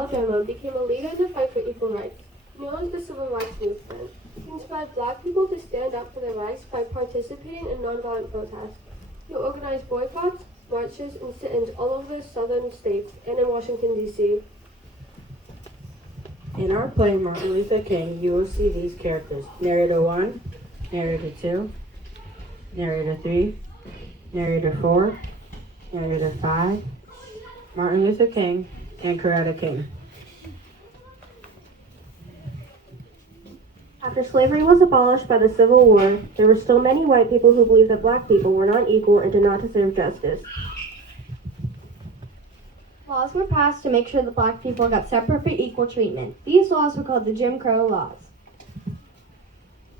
Alabama, became a leader in the fight for equal rights, known as the Civil Rights Movement. He inspired black people to stand up for their rights by participating in nonviolent protests. He organized boycotts, marches, and sit-ins all over the southern states and in Washington, D.C. In our play, Martin Luther King, you will see these characters: Narrator 1, Narrator 2, Narrator 3, Narrator 4, Narrator 5, Martin Luther King, and Coretta King. After slavery was abolished by the Civil War, there were still many white people who believed that black people were not equal and did not deserve justice. Laws were passed to make sure that black people got separate but equal treatment. These laws were called the Jim Crow laws.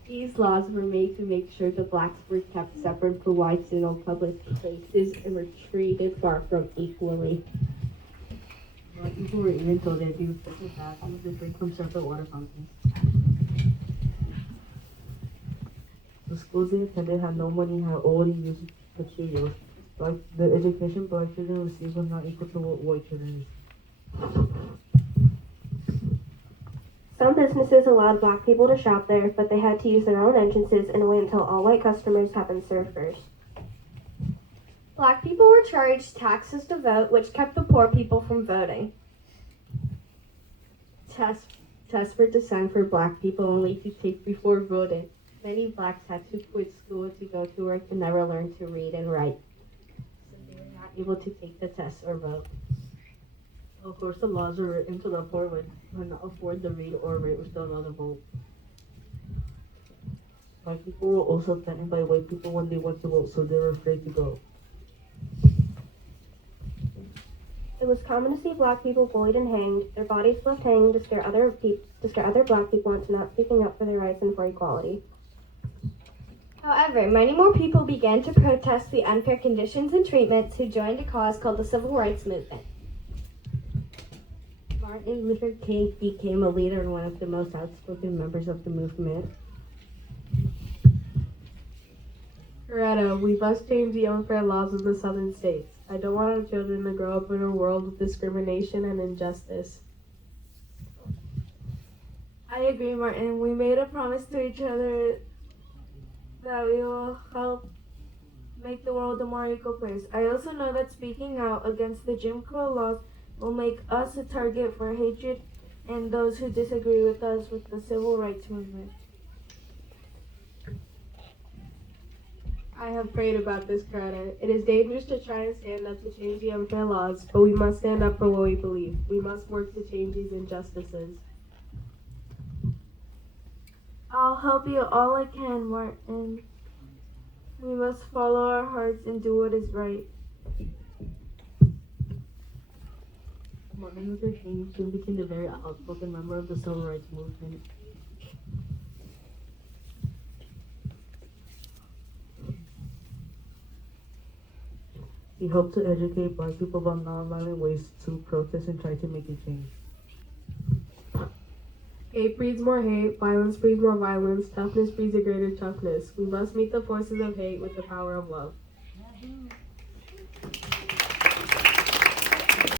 These laws were made to make sure that blacks were kept separate from whites in all public places and were treated far from equally. Black people were even told they'd be restricted bathrooms to drink from separate water fountains. The schools they attended had no money, had only used materials. Like the education black children received was not equal to what white children received. Some businesses allowed black people to shop there, but they had to use their own entrances and wait until all white customers had been served first. Black people were charged taxes to vote, which kept the poor people from voting. Tests were designed for black people only to take before voting. Many blacks had to quit school to go to work and never learn to read and write, so they were not able to take the test or vote. Of course, the laws were written so the poor would not afford to read or write or still allowed to vote. Black people were also threatened by white people when they went to vote, so they were afraid to go. It was common to see black people bullied and hanged, their bodies left hanging to scare other black people into not speaking up for their rights and for equality. However, many more people began to protest the unfair conditions and treatments who joined a cause called the Civil Rights Movement. Martin Luther King became a leader and one of the most outspoken members of the movement. Coretta, we must change the unfair laws of the southern states. I don't want our children to grow up in a world of discrimination and injustice. I agree, Martin. We made a promise to each other that we will help make the world a more equal place. I also know that speaking out against the Jim Crow laws will make us a target for hatred and those who disagree with us with the civil rights movement. I have prayed about this, Coretta. It is dangerous to try and stand up to change the unfair laws, but we must stand up for what we believe. We must work to change these injustices. I'll help you all I can, Martin. We must follow our hearts and do what is right. Martin Luther King soon became a very outspoken member of the Civil Rights Movement. He helped to educate black people about nonviolent ways to protest and try to make a change. Hate breeds more hate, violence breeds more violence, toughness breeds a greater toughness. We must meet the forces of hate with the power of love.